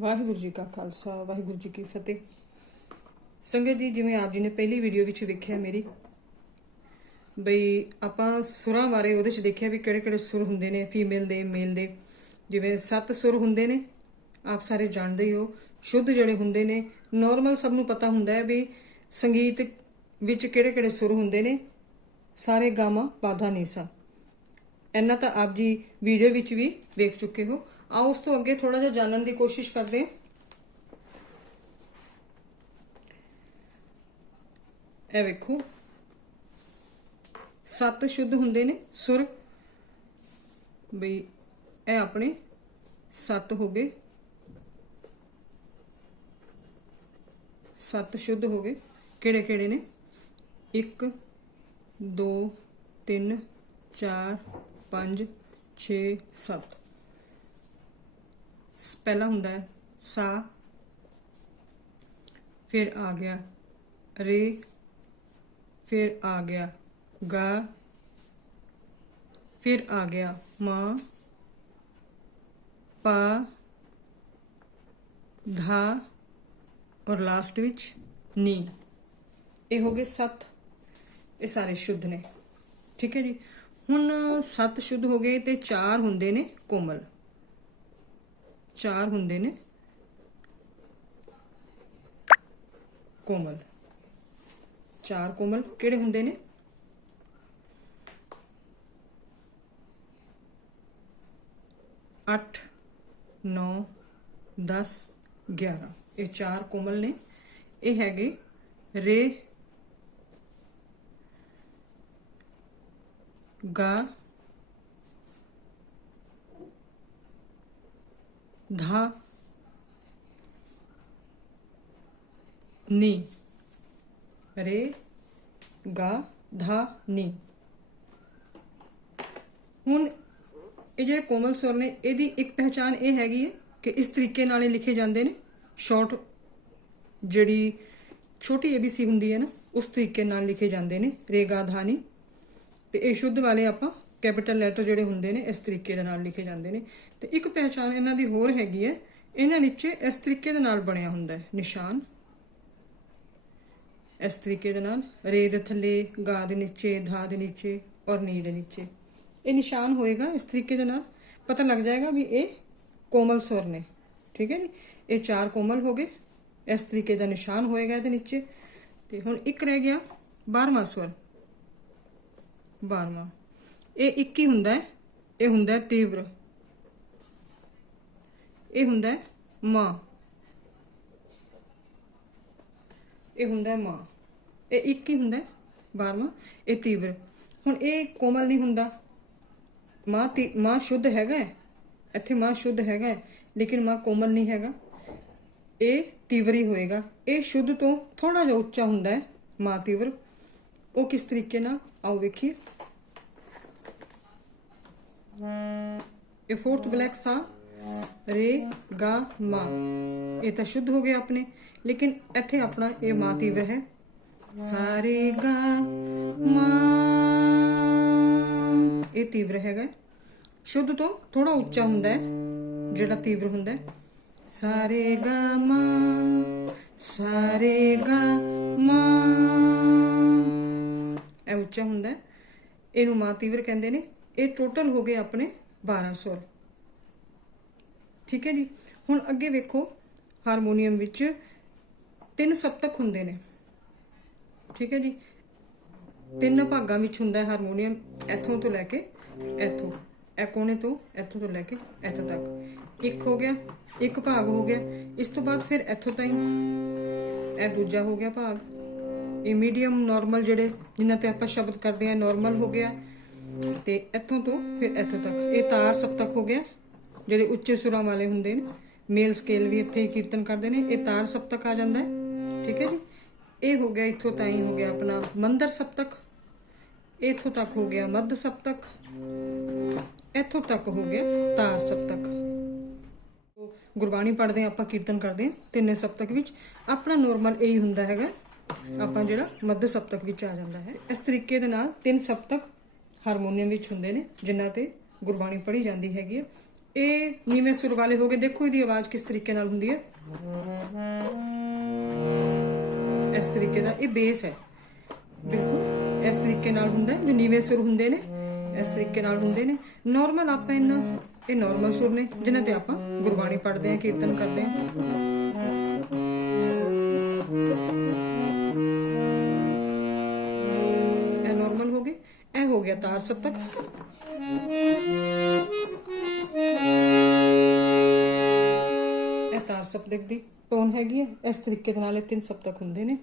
ਵਾਹਿਗੁਰੂ ਜੀ ਕਾ ਖਾਲਸਾ, ਵਾਹਿਗੁਰੂ ਜੀ ਕੀ ਫਤਿਹ। ਸੰਗਤ ਜੀ, ਜਿਵੇਂ ਆਪ ਜੀ ਨੇ ਪਹਿਲੀ ਵੀਡੀਓ ਵਿੱਚ ਵੇਖਿਆ ਮੇਰੀ, ਬਈ ਆਪਾਂ ਸੁਰਾਂ ਬਾਰੇ ਉਹਦੇ ਚ ਦੇਖਿਆ ਵੀ ਕਿਹੜੇ ਕਿਹੜੇ ਸੁਰ ਹੁੰਦੇ ਨੇ ਫੀਮੇਲ ਦੇ ਮੇਲ ਦੇ। ਜਿਵੇਂ ਸੱਤ ਸੁਰ ਹੁੰਦੇ ਨੇ, ਆਪ ਸਾਰੇ ਜਾਣਦੇ ਹੀ ਹੋ। ਸ਼ੁੱਧ ਜਿਹੜੇ ਹੁੰਦੇ ਨੇ ਨਾਰਮਲ ਸਭ ਨੂੰ ਪਤਾ ਹੁੰਦਾ ਹੈ ਵੀ ਸੰਗੀਤ ਵਿੱਚ ਕਿਹੜੇ ਕਿਹੜੇ ਸੁਰ ਹੁੰਦੇ ਨੇ, ਸਾਰੇ ਗਾਮਾ ਪਾਧਾ ਨੀਸਾ ਇੰਨਾ ਤਾਂ ਆਪ ਜੀ ਵੀਡੀਓ ਵਿੱਚ ਵੀ ਵੇਖ ਚੁੱਕੇ ਹੋ। ਆਓ ਉਸ ਤੋਂ ਅੱਗੇ ਥੋੜਾ ਜਿਹਾ ਜਾਣਨ ਦੀ ਕੋਸ਼ਿਸ਼ ਕਰਦੇ ਹਾਂ। ਇਹ ਵੇਖੋ। ਸੱਤ ਸ਼ੁੱਧ ਹੁੰਦੇ ਨੇ, ਸੁਰ। ਬਈ ਇਹ ਆਪਣੇ ਸੱਤ ਹੋ ਗਏ। ਸੱਤ ਸ਼ੁੱਧ ਹੋ ਗਏ। ਕਿਹੜੇ ਕਿਹੜੇ ਨੇ? 1 2 3 4 5 6 7 ਪਹਿਲਾ ਹੁੰਦਾ ਹੈ, ਸਾ, ਫਿਰ ਆ ਗਿਆ, ਰੇ, ਫਿਰ ਆ ਗਿਆ, ਗਾ, ਫਿਰ ਆ ਗਿਆ, ਮਾਂ, ਪਾ, ਧਾ ਔਰ ਲਾਸਟ ਵਿੱਚ ਨੀ। ਇਹ ਹੋ ਗਏ ਸੱਤ। ਇਹ ਸਾਰੇ ਸ਼ੁੱਧ ਨੇ। ਠੀਕ ਹੈ ਜੀ। ਹੁਣ ਸੱਤ ਸ਼ੁੱਧ ਹੋ ਗਏ ਤੇ ਚਾਰ ਹੁੰਦੇ ਨੇ ਕੋਮਲ। ਚਾਰ ਹੁੰਦੇ ਨੇ। ਕੋਮਲ। ਚਾਰ ਕੋਮਲ ਕਿਹੜੇ ਹੁੰਦੇ ਨੇ? ਅੱਠ, ਨੌ 10 11 ਇਹ ਚਾਰ ਕੋਮਲ ਨੇ। ਇਹ ਹੈਗੇ ਰੇ, ਗਾ ਧਾ ਨੀ ਰੇ ਗਾ ਧਾ ਨੀ ਹੁਣ ਇਹ ਜਿਹੜੇ ਕੋਮਲ ਸੁਰ ਨੇ, ਇਹਦੀ ਇੱਕ ਪਹਿਚਾਨ ਇਹ ਹੈਗੀ ਹੈ ਕਿ ਇਸ ਤਰੀਕੇ ਨਾਲ ਇਹ ਲਿਖੇ ਜਾਂਦੇ ਨੇ। ਸ਼ਾਰਟ ਜਿਹੜੀ ਛੋਟੀ ਏਬੀਸੀ ਹੁੰਦੀ ਹੈ ਨਾ, ਉਸ ਤਰੀਕੇ ਨਾਲ ਲਿਖੇ ਜਾਂਦੇ ਨੇ, ਰੇ, ਗਾ, ਧਾ, ਨੀ। ਤੇ ਇਹ ਸ਼ੁੱਧ ਵਾਲੇ ਆਪਾਂ ਕੈਪੀਟਲ ਲੈਟਰ ਜਿਹੜੇ ਹੁੰਦੇ ਨੇ, ਇਸ ਤਰੀਕੇ ਦੇ ਨਾਲ ਲਿਖੇ ਜਾਂਦੇ ਨੇ। ਤੇ ਇੱਕ ਪਹਿਚਾਨ ਇਹਨਾਂ ਦੀ ਹੋਰ ਹੈਗੀ ਹੈ, ਇਹਨਾਂ ਨੀਚੇ ਇਸ ਤਰੀਕੇ ਦੇ ਨਾਲ ਬਣਿਆ ਹੁੰਦਾ ਹੈ, ਨਿਸ਼ਾਨ। ਇਸ ਤਰੀਕੇ ਦੇ ਨਾਲ, ਰੇ ਦੇ ਥੱਲੇ, ਗਾ ਦੇ ਨੀਚੇ, ਧਾ ਦੇ ਨੀਚੇ ਔਰ ਨੀ ਦੇ ਨੀਚੇ। ਇਹ ਨਿਸ਼ਾਨ ਹੋਏਗਾ, ਇਸ ਤਰੀਕੇ ਦੇ ਨਾਲ ਪਤਾ ਲੱਗ ਜਾਏਗਾ ਵੀ ਇਹ ਕੋਮਲ ਸੁਰ ਨੇ, ਠੀਕ ਹੈ ਜੀ? ਇਹ ਚਾਰ ਕੋਮਲ ਹੋ ਗਏ, ਇਸ ਤਰੀਕੇ ਦਾ ਨਿਸ਼ਾਨ ਹੋਏਗਾ ਇਹਦੇ ਨੀਚੇ। ਤੇ ਹੁਣ ਇੱਕ ਰਹਿ ਗਿਆ 12ਵਾਂ ਸਵਰ 12ਵਾਂ ਇਹ ਇੱਕ ਹੀ ਹੁੰਦਾ ਹੈ। ਇਹ ਹੁੰਦਾ ਹੈ ਤੀਵਰ। ਇਹ ਹੁੰਦਾ ਹੈ ਮਾਂ। ਇਹ ਹੁੰਦਾ ਹੈ ਮਾਂ। ਇਹ ਇੱਕ ਹੀ ਹੁੰਦਾ ਹੈ 12ਵਾਂ ਇਹ ਤੀਵਰ। ਹੁਣ ਇਹ ਕੋਮਲ ਨਹੀਂ ਹੁੰਦਾ। ਮਾਂ ਤੀ ਮਾਂ ਸ਼ੁੱਧ ਹੈਗਾ ਹੈ। ਇੱਥੇ ਮਾਂ ਸ਼ੁੱਧ ਹੈਗਾ ਹੈ, ਲੇਕਿਨ ਮਾਂ ਕੋਮਲ ਨਹੀਂ ਹੈਗਾ। ਇਹ ਤੀਵਰੀ ਹੋਏਗਾ। ਇਹ ਸ਼ੁੱਧ ਤੋਂ ਥੋੜਾ ਜਿਹਾ ਉੱਚਾ ਹੁੰਦਾ ਹੈ ਮਾਂ ਤੀਵਰ। ਉਹ ਕਿਸ ਤਰੀਕੇ ਨਾਲ? ਆਓ ਵੇਖੀਏ। ਇਹ ਫੋਰਥ ਬਲੈਕ ਸਾ ਰੇ, ਗਾ, ਮਾ। ਇਹ ਤਾਂ ਸ਼ੁੱਧ ਹੋ ਗਿਆ ਆਪਣੇ, ਲੇਕਿਨ ਇੱਥੇ ਆਪਣਾ ਇਹ ਮਾ ਤੀਵਰ ਹੈ। ਸਾਰੇ ਗਾ, ਮਾ। ਇਹ ਤੀਵਰ ਹੈਗਾ। ਸ਼ੁੱਧ ਤੋਂ ਥੋੜਾ ਉੱਚਾ ਹੁੰਦਾ ਹੈ, ਜਿਹੜਾ ਤੀਵਰ ਹੁੰਦਾ ਹੈ। ਸਾਰੇ ਗਾ, ਮਾ। ਸਾਰੇ ਗਾ, ਮਾ। ਇਹ ਉੱਚਾ ਹੁੰਦਾ ਹੈ। ਇਹਨੂੰ ਮਾ ਤੀਵਰ ਕਹਿੰਦੇ ਨੇ। ਇਹ ਟੋਟਲ ਹੋ ਗਏ ਆਪਣੇ 12 ਸੁਰ ਠੀਕ ਹੈ ਜੀ? ਹੁਣ ਅੱਗੇ ਵੇਖੋ, ਹਾਰਮੋਨੀਅਮ ਵਿੱਚ ਤਿੰਨ ਸਪਤਕ ਹੁੰਦੇ ਨੇ। ਠੀਕ ਹੈ ਜੀ? ਤਿੰਨ ਭਾਗਾਂ ਵਿੱਚ ਹੁੰਦਾ ਹੈ ਹਾਰਮੋਨੀਅਮ ਇੱਥੋਂ ਤੋਂ ਲੈ ਕੇ ਇੱਥੋਂ ਇਹ ਕੋਨੇ ਤੋਂ ਇੱਥੋਂ ਤੋਂ ਲੈ ਕੇ ਇੱਥੋਂ ਤੱਕ। ਇੱਕ ਹੋ ਗਿਆ, ਇੱਕ ਭਾਗ ਹੋ ਗਿਆ। ਇਸ ਤੋਂ ਬਾਅਦ ਫਿਰ ਇੱਥੋਂ ਤਾਈਂ ਇਹ ਦੂਜਾ ਹੋ ਗਿਆ ਭਾਗ। ਇਹ ਮੀਡੀਅਮ ਨਾਰਮਲ ਜਿਹੜੇ ਜਿਨ੍ਹਾਂ ਤੇ ਆਪਾਂ ਸ਼ਬਦ ਕਰਦੇ ਆ ਨਾਰਮਲ ਹੋ ਗਿਆ। ਤੇ ਇੱਥੋਂ ਤੋਂ ਫਿਰ ਇੱਥੋਂ ਤੱਕ। ਇਹ ਤਾਰ ਸਪਤਕ ਹੋ ਗਿਆ। ਜਿਹੜੇ ਉੱਚੇ ਸੁਰਾਂ ਵਾਲੇ ਹੁੰਦੇ ਨੇ, ਮੇਲ ਸਕੇਲ ਵੀ ਇੱਥੇ ਹੀ ਕੀਰਤਨ ਕਰਦੇ ਨੇ, ਇਹ ਤਾਰ ਸਪਤਕ ਆ ਜਾਂਦਾ ਹੈ। ਠੀਕ ਹੈ ਜੀ? ਇਹ ਹੋ ਗਿਆ, ਇੱਥੋਂ ਤਾਈਂ ਹੋ ਗਿਆ ਆਪਣਾ ਮੰਦਰ ਸਪਤਕ ਇੱਥੋਂ ਤੱਕ ਹੋ ਗਿਆ ਮੱਧ ਸਪਤਕ ਇੱਥੋਂ ਤੱਕ ਹੋ ਗਿਆ ਤਾਰ ਸਪਤਕ ਗੁਰਬਾਣੀ ਪੜ੍ਹਦੇ ਹਾਂ, ਆਪਾਂ ਕੀਰਤਨ ਕਰਦੇ ਹਾਂ, ਤਿੰਨੇ ਸਪਤਕ ਵਿੱਚ। ਆਪਣਾ ਨੋਰਮਲ ਇਹੀ ਹੁੰਦਾ ਹੈਗਾ, ਆਪਾਂ ਜਿਹੜਾ ਮੱਧ ਸਪਤਕ ਵਿੱਚ ਆ ਜਾਂਦਾ ਹੈ। ਇਸ ਤਰੀਕੇ ਦੇ ਨਾਲ ਤਿੰਨ ਸਪਤਕ ਹਾਰਮੋਨੀਅਮ ਵਿੱਚ ਹੁੰਦੇ ਨੇ, ਜਿਨ੍ਹਾਂ ਤੇ ਗੁਰਬਾਣੀ ਪੜ੍ਹੀ ਜਾਂਦੀ ਹੈਗੀ ਹੈ। ਇਹ ਨੀਵੇਂ ਸੁਰ ਵਾਲੇ ਹੋ ਦੇਖੋ ਇਹਦੀ ਆਵਾਜ਼ ਕਿਸ ਤਰੀਕੇ ਨਾਲ ਹੁੰਦੀ ਹੈ। ਇਸ ਤਰੀਕੇ ਦਾ ਇਹ ਬੇਸ ਹੈ। ਬਿਲਕੁਲ ਇਸ ਤਰੀਕੇ ਨਾਲ ਹੁੰਦਾ ਜੋ ਨੀਵੇਂ ਸੁਰ ਹੁੰਦੇ ਨੇ, ਇਸ ਤਰੀਕੇ ਨਾਲ ਹੁੰਦੇ ਨੇ। ਨਾਰਮਲ ਆਪਾਂ ਇਹਨਾਂ ਇਹ ਨਾਰਮਲ ਸੁਰ ਨੇ, ਜਿਨ੍ਹਾਂ ਤੇ ਆਪਾਂ ਗੁਰਬਾਣੀ ਪੜ੍ਹਦੇ ਆ ਕੀਰਤਨ ਕਰਦੇ ਆ ਤਾਰ ਸਪਤਕ ਇਹ ਤਾਰ ਸਪਤਕ ਦੀ ਟੋਨ ਹੈਗੀ ਹੈ। ਇਸ ਤਰੀਕੇ ਦੇ ਨਾਲ ਇਹ ਤਿੰਨ ਸਪਤਕ ਹੁੰਦੇ ਨੇ।